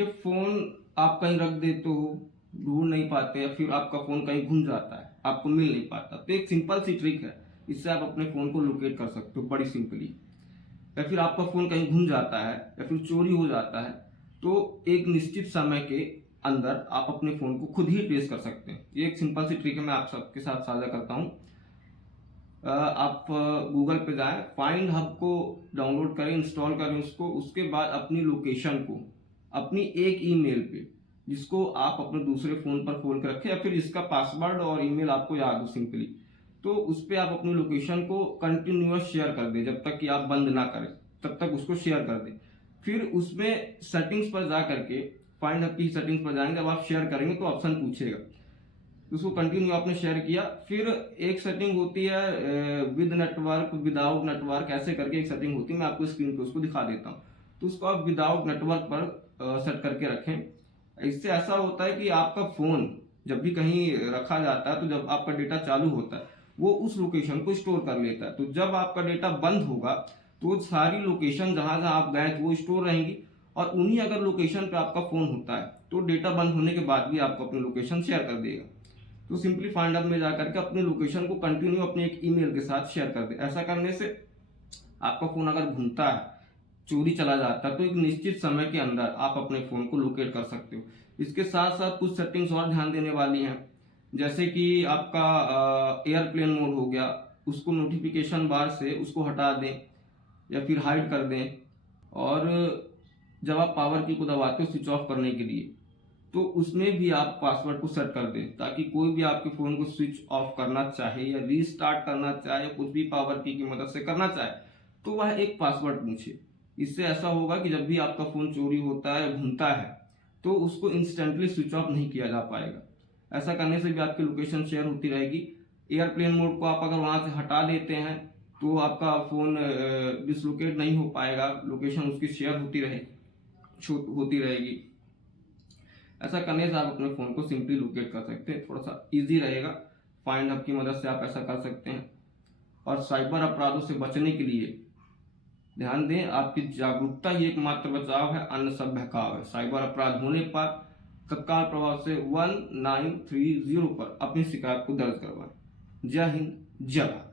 ये फ़ोन आप कहीं रख देते हो, ढूंढ नहीं पाते, या फिर आपका फ़ोन कहीं गुम जाता है, आपको मिल नहीं पाता, तो एक सिंपल सी ट्रिक है, इससे आप अपने फ़ोन को लोकेट कर सकते हो बड़ी सिंपली। या फिर आपका फ़ोन कहीं गुम जाता है या फिर चोरी हो जाता है, तो एक निश्चित समय के अंदर आप अपने फ़ोन को खुद ही ट्रेस कर सकते हैं। ये एक सिंपल सी ट्रिक है, मैं आप सबके साथ साझा करता हूँ। आप गूगल पे जाएं, फाइंड हब को डाउनलोड करें, इंस्टॉल करें उसको, उसके बाद अपनी लोकेशन को अपनी एक ईमेल पे, जिसको आप अपने दूसरे फ़ोन पर खोल कर रखें या फिर जिसका पासवर्ड और ईमेल आपको याद हो सिंपली, तो उस पर आप अपनी लोकेशन को कंटिन्यूअस शेयर कर दें, जब तक कि आप बंद ना करें तब तक उसको शेयर कर दें। फिर उसमें सेटिंग्स पर जा करके, फाइंड हब की सेटिंग्स पर जाएंगे, जब आप शेयर करेंगे तो ऑप्शन पूछेगा, उसको कंटिन्यू आपने शेयर किया। फिर एक सेटिंग होती है विद नेटवर्क, विदाउट नेटवर्क, ऐसे करके एक सेटिंग होती है, मैं आपको स्क्रीन पे उसको दिखा देता हूँ। तो उसको आप विदाउट नेटवर्क पर सेट करके रखें। इससे ऐसा होता है कि आपका फ़ोन जब भी कहीं रखा जाता है, तो जब आपका डेटा चालू होता है, वो उस लोकेशन को स्टोर कर लेता है। तो जब आपका डेटा बंद होगा, तो सारी लोकेशन जहां जहां आप गए थे वो स्टोर रहेंगी, और उन्हीं अगर लोकेशन पे आपका फ़ोन होता है, तो डेटा बंद होने के बाद भी आपको अपनी लोकेशन शेयर कर देगा। तो सिंपली फाइंड हब में जाकर के अपनी लोकेशन को कंटिन्यू अपने एक ईमेल के साथ शेयर कर दे। ऐसा करने से आपका फ़ोन अगर घूमता है, चोरी चला जाता है, तो एक निश्चित समय के अंदर आप अपने फ़ोन को लोकेट कर सकते हो। इसके साथ साथ कुछ सेटिंग्स और ध्यान देने वाली हैं, जैसे कि आपका एयरप्लेन मोड हो गया, उसको नोटिफिकेशन बार से उसको हटा दें या फिर हाइड कर दें। और जब आप पावर की को दबाते हो स्विच ऑफ करने के लिए, तो उसमें भी आप पासवर्ड को सेट कर दें, ताकि कोई भी आपके फ़ोन को स्विच ऑफ करना चाहे या रीस्टार्ट करना चाहे या कुछ भी पावर की मदद से करना चाहे, तो वह एक पासवर्ड पूछे। इससे ऐसा होगा कि जब भी आपका फ़ोन चोरी होता है या घूमता है, तो उसको इंस्टेंटली स्विच ऑफ नहीं किया जा पाएगा। ऐसा करने से भी आपकी लोकेशन शेयर होती रहेगी। एयरप्लेन मोड को आप अगर वहाँ से हटा देते हैं, तो आपका फ़ोन डिसलोकेट नहीं हो पाएगा, लोकेशन उसकी शेयर होती रहेगी। ऐसा करने से आप अपने फ़ोन को सिंपली लोकेट कर सकते हैं, थोड़ा सा इजी रहेगा। फाइंड हब की मदद से आप ऐसा कर सकते हैं। और साइबर अपराधों से बचने के लिए ध्यान दें, आपकी जागरूकता ही एकमात्र बचाव है, अन्य सब बहकाव है। साइबर अपराध होने पर तत्काल प्रभाव से 1930 पर अपनी शिकायत को दर्ज करवाएं। जय हिंद, जय भारत।